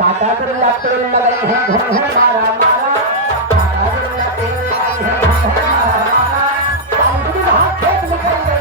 टाटा बिरला तेल लगाई है घर है मारा मारा टाटा बिरला तेल लगाई है घर है मारा मारा कांगड़ी हाथ खेत निकल गई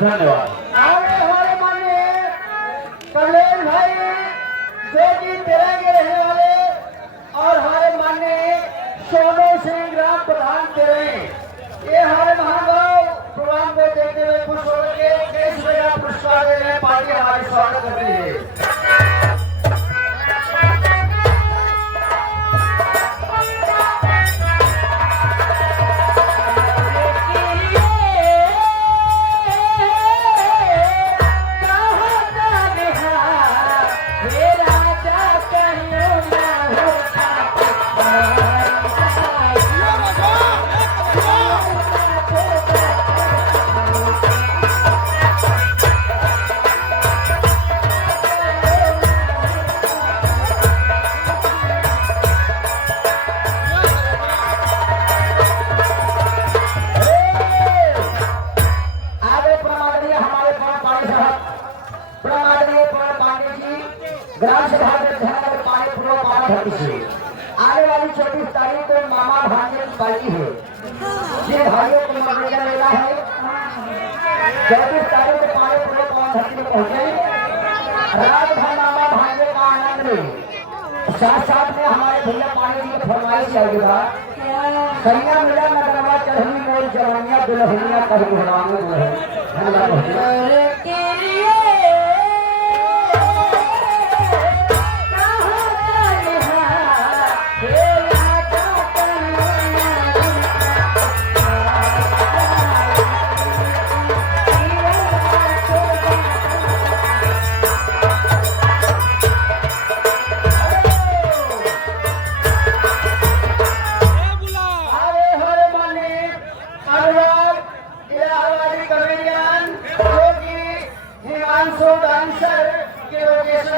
धन्यवाद। हमारे माननीय कल्याण भाई जो कि तेरह के रहने वाले और हमारे माननीय सोनू सिंह ग्राम प्रधान तेरह, ये हमारे महानुभाव प्रोग्राम को देखते हुए खुश होकर के 21 का पुरस्कार दे रहे हैं। पार्टी हमारी स्वागत करती है। ग्राम सभा में पानी पूर्व पानी से आने वाली 24 तारीख को मामा भांजे की पार्टी है। ये भाइयों को मनोरंजन मिला है। 24 तारीख को पानी पूर्व पानी में पहुंचे, रात भर मामा भांजे का आनंद में साथ साथ में हमारे भैया पानी जी की फरमाइश आएगा। कन्या मिला नगरमा चढ़नी मोल चढ़निया दुल्हनिया कर धन्यवाद।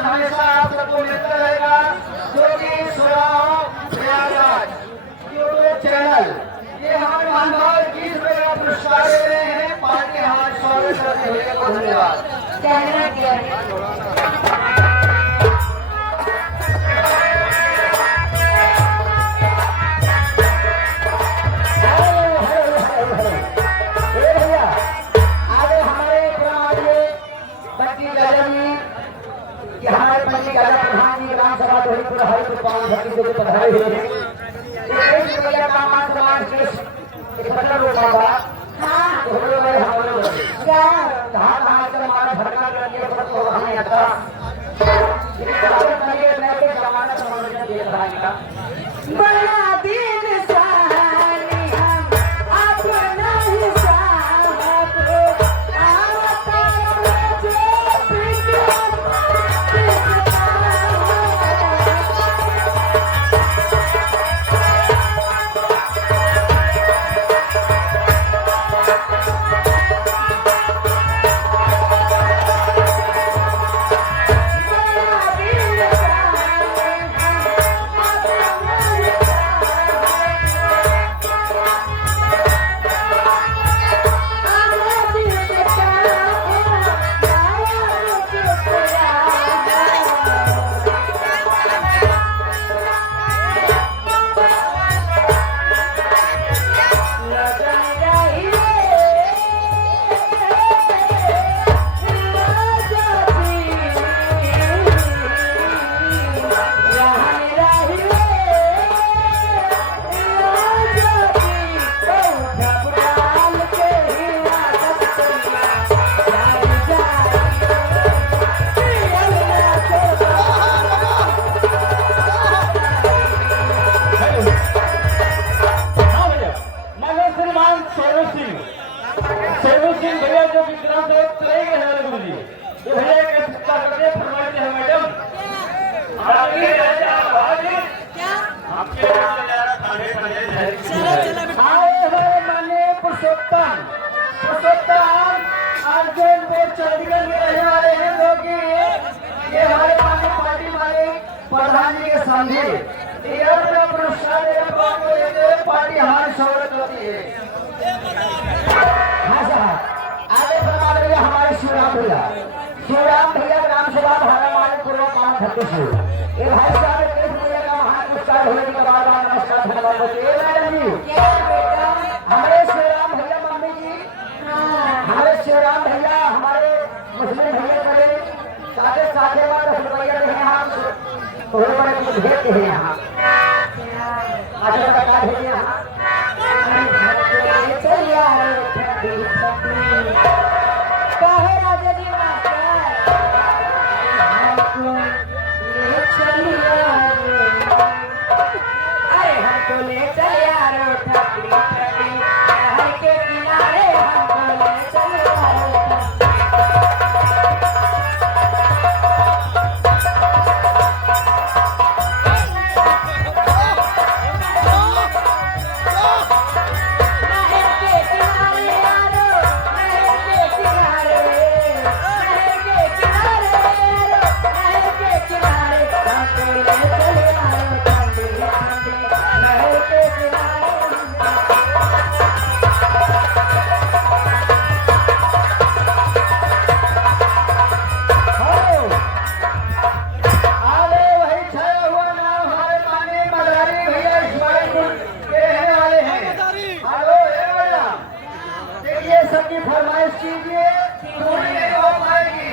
हमेशा आप सबको मिलता रहेगा, जो कि यूट्यूब चैनल, ये हमारे महानुभाव 20 रुपए का पुरस्कार दे रहे हैं। पार्टी हमारे स्वागत करते हुए धन्यवाद। हमारे पंडित प्रधान जी ग्राम सभा धोरीपुर हरिपुर पावन भक्ति से पधारे हुए हैं। इस का मान समाज के 15 लोग क्या कहाँ से हमारा भड़का कर दिया तो हमें आता जमाना समझ दे रहा है बड़ा दिन सानी हम अपना हिसाब आवता मुझे सेवक सिंह भैया जो विक्रम से चले गए हैं गुरु जी ये भैया एक सप्ताह करते फरमाइश है मैडम आगे रह जा भाई क्या आपके चले जा रहा थाने पर चलो चलो बेटा आए हैं माने पुरुषोत्तम अर्जुन पे चंडीगढ़ में रहने वाले हैं जो कि ये हमारे माने पार्टी वाले प्रधान जी के सामने पुरस्कार पार्टी हमारी शौरत होती है। हाँ साहब आगे प्रमाण भैया हमारे शिवराम भैया ग्राम सभा भारामाली पूर्व मान छत्तीसगढ़ ये भाई साहब देश भैया का महान पुरस्कार होने के बाद नमस्कार धन्यवाद बोलते हैं मैडम जी क्या बेटा हमारे शिवराम भैया मम्मी जी हमारे शिवराम भैया हमारे मुस्लिम भैया बड़े साथे साथे बार 10 रुपया रहे हम थोड़े बड़े कुछ भेजते हैं यहाँ अच्छा का भेजे यहाँ कहे राजा जी मास्टर अरे हमको ले चल यारो ठकली ठकली नहर के किनारे हमको ले चल यारो सबकी फरमाइश कीजिए पूरी नहीं हो पाएगी।